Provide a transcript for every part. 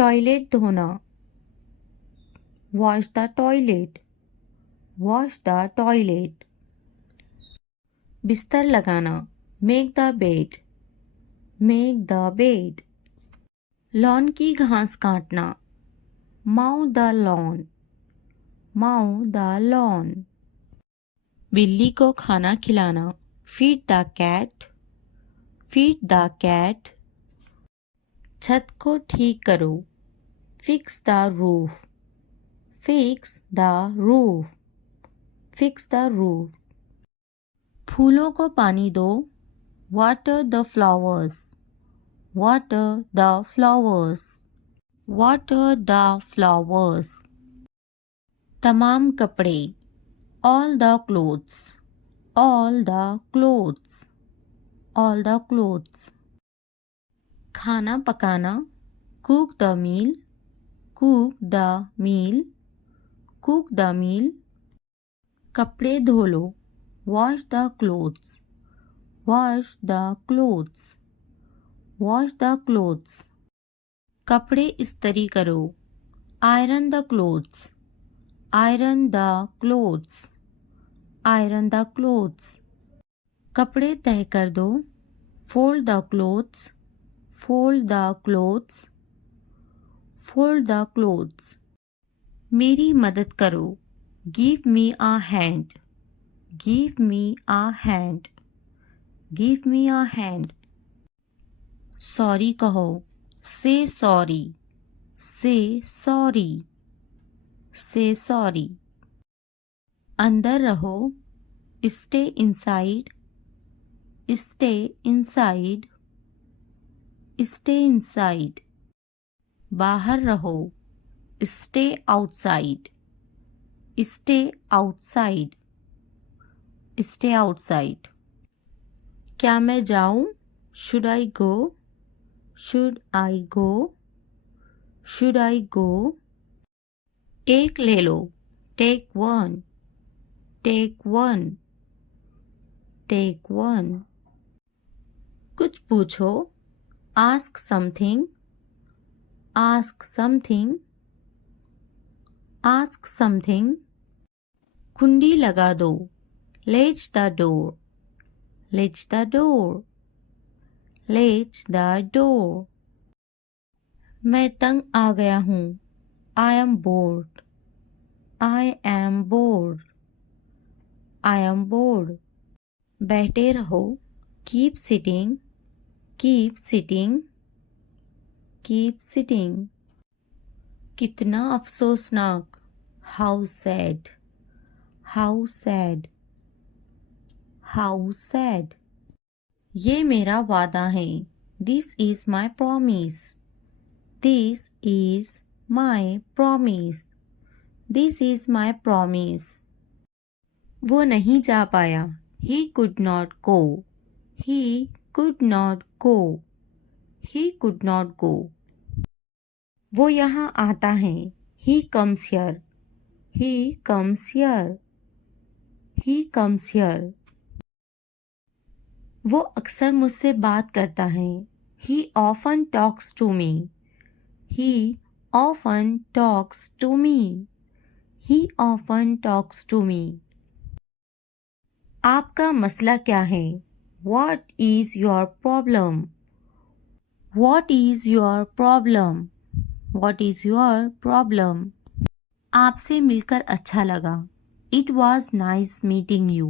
Toilet धोना, wash the toilet, wash the toilet. बिस्तर लगाना, make the bed, make the bed. Lawn की घास काटना, mow the lawn, mow the lawn. बिल्ली को खाना खिलाना, feed the cat, feed the cat. छत को ठीक करो, fix the roof, fix the roof, fix the roof. फूलों को पानी दो, water the flowers, water the flowers, water the flowers. तमाम कपड़े, all the clothes, all the clothes, all the clothes। खाना पकाना, cook the meal, cook the meal, cook the meal। कपड़े धो लो, wash the clothes, wash the clothes, wash the clothes। कपड़े इस्त्री करो, iron the clothes, iron the clothes, iron the clothes। कपड़े तह कर दो, fold the clothes, fold the clothes, fold the clothes। मेरी मदद करो, give me a hand, give me a hand, give me a hand। Sorry कहो, say sorry, say sorry, say sorry। अंदर रहो, stay inside, stay inside, stay inside। बाहर रहो, stay outside, stay outside, stay outside। क्या मैं जाऊं, should I go, should I go, should I go। एक ले लो, take one, take one, take one। कुछ पूछो, ask something, ask something, ask something। कुंडी लगा दो, latch the door, latch the door, latch the door। मैं तंग आ गया हूँ, I am bored, I am bored, I am bored। बैठे रहो, keep sitting, keep sitting, keep sitting। कितना अफसोसनाक, how sad, how sad, how sad। ये मेरा वादा है, this is my promise, this is my promise, this is my promise। वो नहीं जा पाया, he could not go, he could not go, he could not go। वो यहाँ आता है, he comes here, he comes here, he comes here। वो अक्सर मुझसे बात करता है, he often talks to me, he often talks to me, he often talks to me। आपका मसला क्या है, what is your problem, what is your problem, what is your problem। आपसे मिलकर अच्छा लगा, it was nice meeting you,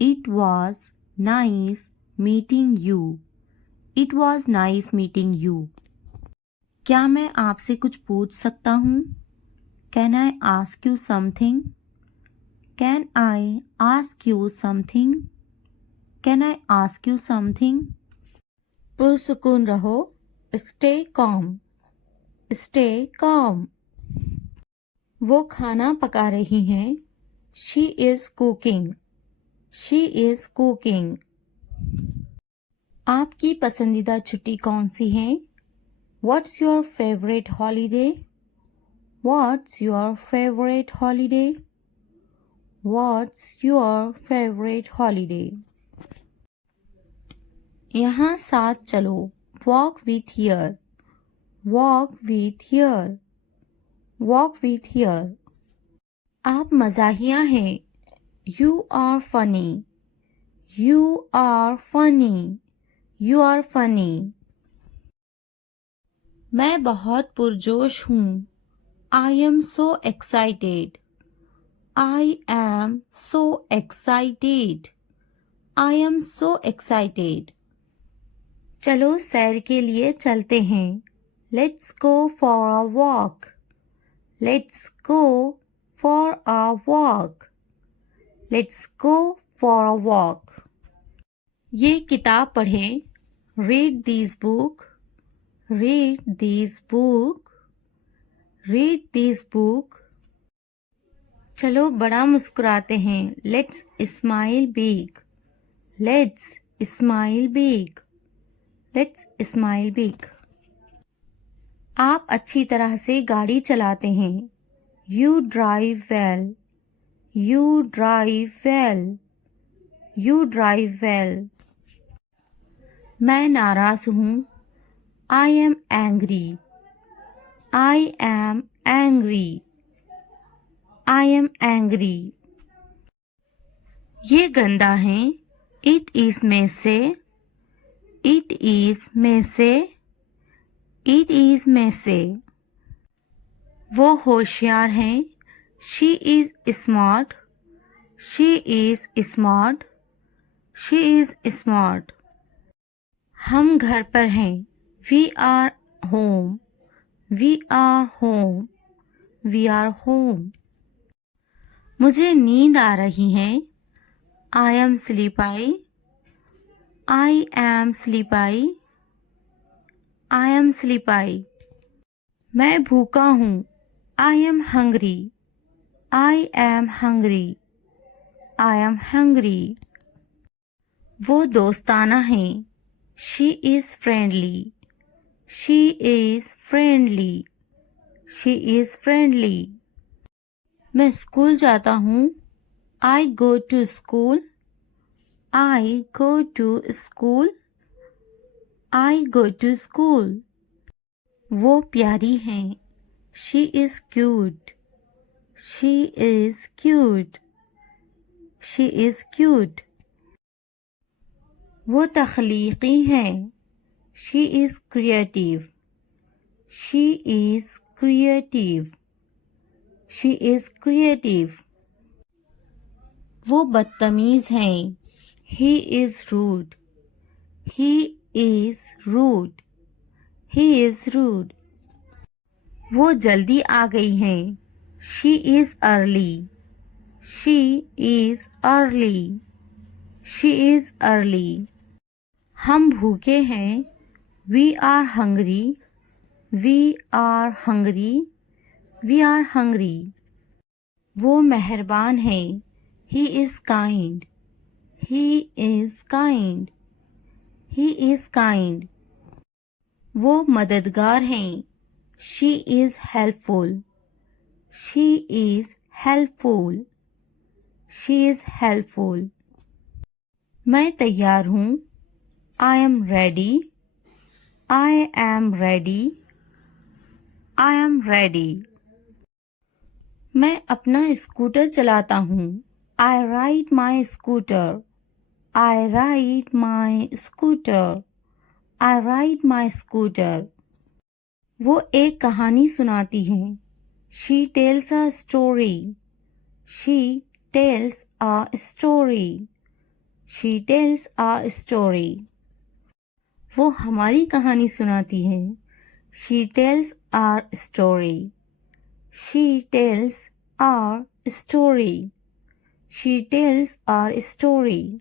it was nice meeting you, it was nice meeting you। क्या मैं आपसे कुछ पूछ सकता हूँ, can I ask you something, can I ask you something, can I ask you something। पुरसुकून रहो, stay calm, stay calm। वो खाना पका रही हैं, she is cooking, she is cooking। आपकी पसंदीदा छुट्टी कौन सी है, what's your favorite holiday, what's your favorite holiday, what's your favorite holiday। यहाँ साथ चलो, walk with here, walk with here, walk with here. आप मज़ाहिया हैं, you are funny, you are funny, you are funny. मैं बहुत पुरजोश हूँ, I am so excited, I am so excited, I am so excited. चलो सैर के लिए चलते हैं, let's go for a walk, let's go for a walk, let's go for a walk. ये किताब पढ़ें, read this book, read this book, read this book. चलो बड़ा मुस्कुराते हैं, let's smile big, let's smile big, let's smile big. आप अच्छी तरह से गाड़ी चलाते हैं, you drive well, you drive well, you drive well. मैं नाराज़ हूँ, I am angry, I am angry, I am angry. ये गंदा है, it is में से, it is में से, it is में से. वो होशियार हैं, she is smart, she is smart, she is smart. हम घर पर हैं, we are home, we are home, we are home. मुझे नींद आ रही है, I am sleepy, I am sleepy, I am sleepy. मैं भूखा हूँ, I am hungry, I am hungry, I am hungry. वो दोस्ताना हैं, she is friendly, she is friendly, she is friendly. मैं स्कूल जाता हूँ, I go to school, I go to school, I go to school. वो प्यारी हैं, she is cute, she is cute, she is cute. वो तख्लीकी हैं, she is creative, she is creative, she is creative. वो बदतमीज़ हैं, he is rude, he is rude, he is rude. वो जल्दी आ गई हैं, she is early, she is early, she is early. हम भूखे हैं, we are hungry, we are hungry, we are hungry. वो मेहरबान हैं, he is kind, he is kind, he is kind. वो मददगार हैं, she is helpful, she is helpful, she is helpful. मैं तैयार हूँ, I am ready, I am ready, I am ready. मैं अपना स्कूटर चलाता हूँ, I ride my scooter, I ride my scooter, I ride my scooter. वो एक कहानी सुनाती हैं, she tells a story, she tells a story, she tells a story. वो हमारी कहानी सुनाती हैं, she tells our story, she tells our story, she tells our story.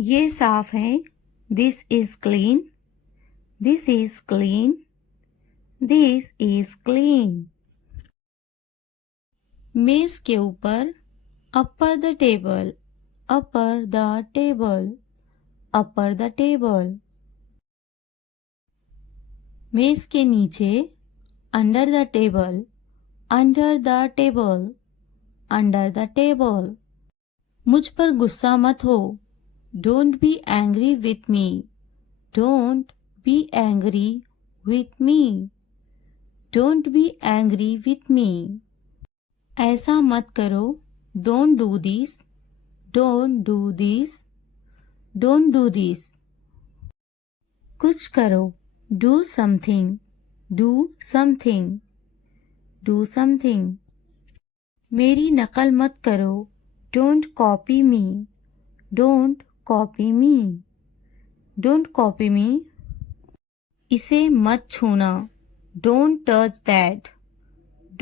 ये साफ है, this is clean, this is clean, this is clean. मेज के ऊपर, upper the table, upper the table, upper the table. मेज के नीचे, under the table, under the table, under the table. मुझ पर गुस्सा मत हो, don't be angry with me, don't be angry with me. Don't be angry with me. ऐसा मत करो. Don't do this. Don't do this. Don't do this. कुछ करो. Do something. Do something. Do something. मेरी नकल मत करो. Don't copy me. Don't copy me. Don't copy me. इसे मत छूना. Don't touch that.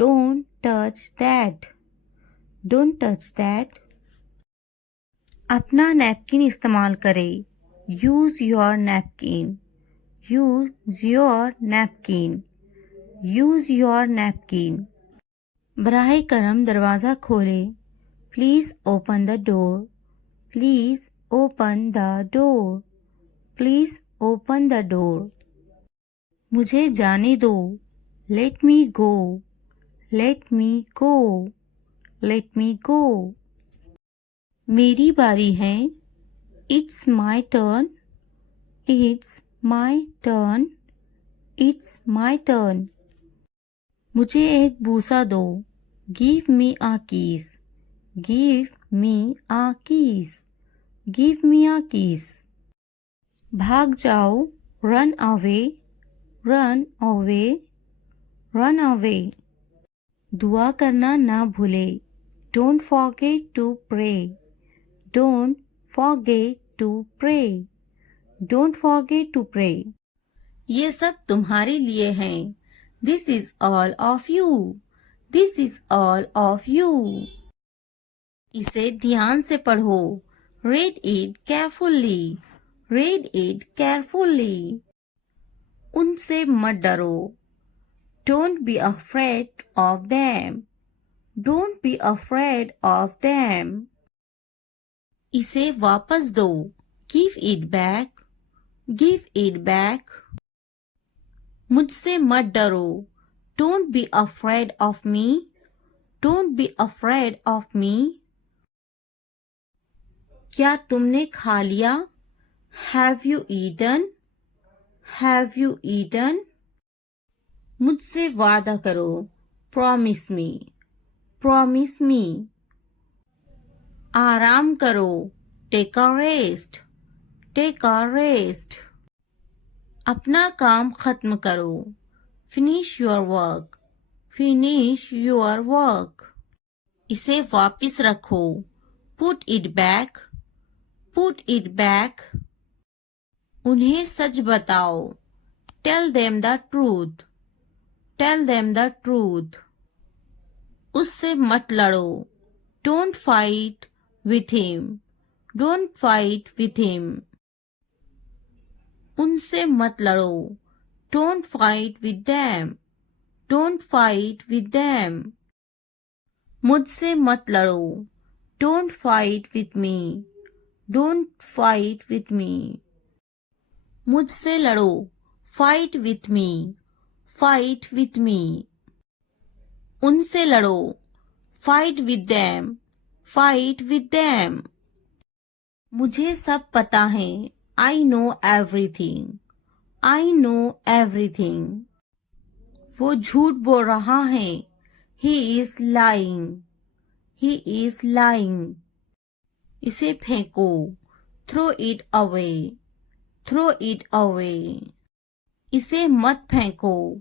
Don't touch that. Don't touch that. अपना नैपकिन इस्तेमाल करें. Use your napkin. Use your napkin. Use your napkin. बराहे करम दरवाज़ा खोलें. Please open the door. Please open the door. Please open the door. मुझे जाने दो. Let me go. Let me go. Let me go. मेरी बारी है. It's my turn. It's my turn. It's my turn. मुझे एक बूसा दो. Give me a kiss. Give me a kiss. Give me a kiss. भाग जाओ. Run away. Run away. Run away. दुआ करना ना भूले. Don't forget to pray. Don't forget to pray. Don't forget to pray. ये सब तुम्हारे लिए हैं. This is all of you. This is all of you. इसे ध्यान से पढ़ो. Read it carefully. Read it carefully. उनसे मत डरो. Don't be afraid of them. Don't be afraid of them. इसे वापस दो. Give it back. Give it back. मुझसे मत डरो. Don't be afraid of me. Don't be afraid of me. क्या तुमने खा लिया? Have you eaten? Have you eaten? मुझसे वादा करो. Promise me. Promise me. आराम करो. Take a rest. Take a rest. अपना काम खत्म करो. Finish your work. Finish your work. इसे वापस रखो. Put it back. Put it back. उन्हें सच बताओ. Tell them the truth. Tell them the truth. उससे मत लड़ो. Don't fight with him. Don't fight with him. उनसे मत लड़ो. Don't fight with them. Don't fight with them. मुझसे मत लड़ो. Don't fight with me. Don't fight with me. मुझसे लड़ो. Fight with me. Fight with me. उनसे लड़ो. Fight with them. Fight with them. मुझे सब पता है. I know everything. I know everything. वो झूठ बोल रहा है. He is lying. He is lying. इसे फेंको. Throw it away. Throw it away. इसे मत फेंको.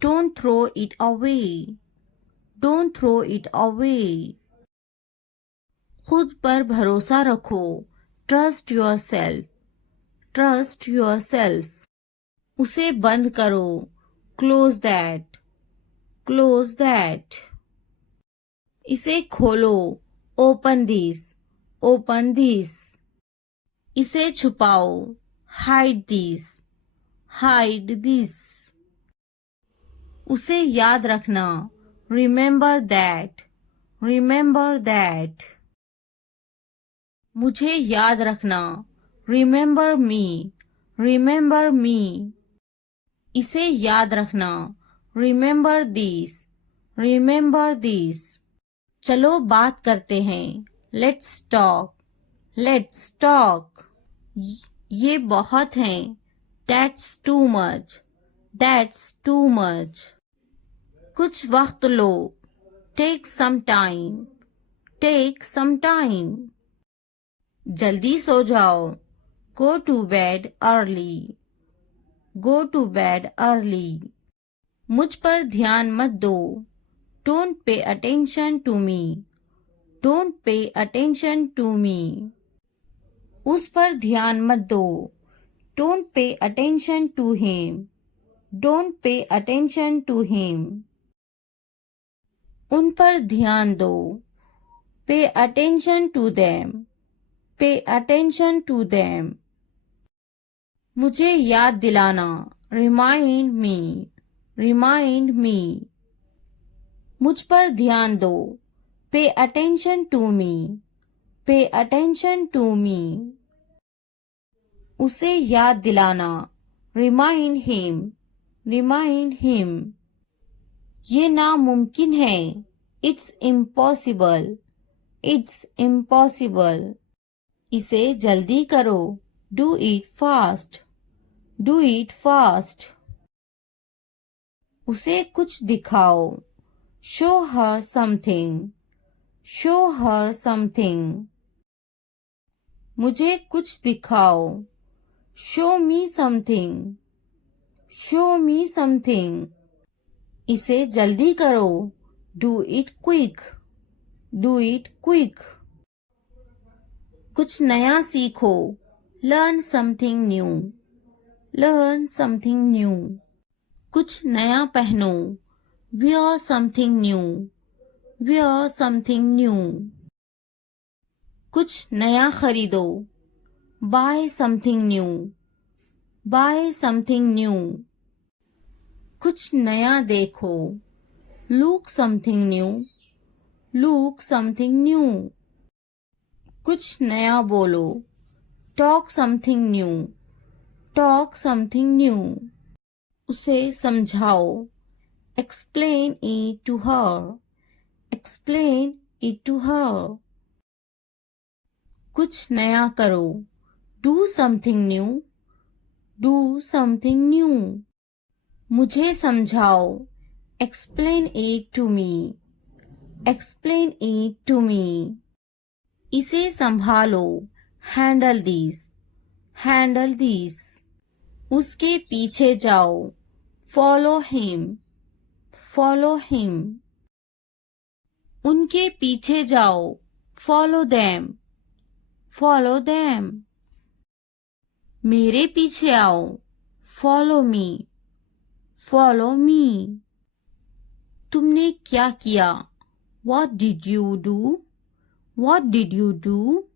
Don't throw it away. Don't throw it away. खुद पर भरोसा रखो. Trust yourself. Trust yourself. उसे बंद करो. Close that. Close that. इसे खोलो. Open this. Open this. इसे छुपाओ. Hide this. Hide this. उसे याद रखना. Remember that. Remember that. मुझे याद रखना. Remember me. Remember me. इसे याद रखना. Remember this. Remember this. चलो बात करते हैं. Let's talk. Let's talk. ये बहुत हैं. That's too much. That's too much. कुछ वक्त लो. Take some time. Take some time. जल्दी सो जाओ. Go to bed early. Go to bed early. मुझ पर ध्यान मत दो. Don't pay attention to me. Don't pay attention to me. उस पर ध्यान मत दो. Don't pay attention to him. Don't pay attention to him. उन पर ध्यान दो. Pay attention to them. Pay attention to them. मुझे याद दिलाना. Remind me. Remind me. मुझ पर ध्यान दो. Pay attention to me. Pay attention to me. उसे याद दिलाना. Remind him. Remind him. ये नामुमकिन है. It's impossible. It's impossible. इसे जल्दी करो. Do it fast. Do it fast. उसे कुछ दिखाओ. Show her something. Show her something. मुझे कुछ दिखाओ. Show me something. Show me something. इसे जल्दी करो. Do it quick. Do it quick. कुछ नया सीखो. Learn something new. Learn something new. कुछ नया पहनो. Wear something new. Wear something new. कुछ नया खरीदो. Buy something new. Buy something new. कुछ नया देखो. Look something new. Look something new. कुछ नया बोलो. Talk something new. Talk something new. उसे समझाओ. Explain it to her. Explain it to her. कुछ नया करो. Do something new. Do something new. मुझे समझाओ. Explain it to me. Explain it to me. इसे संभालो. Handle this. Handle this. उसके पीछे जाओ. Follow him. Follow him. उनके पीछे जाओ. Follow them. Follow them. मेरे पीछे आओ. Follow me. Follow me. तुमने क्या किया? What did you do? What did you do?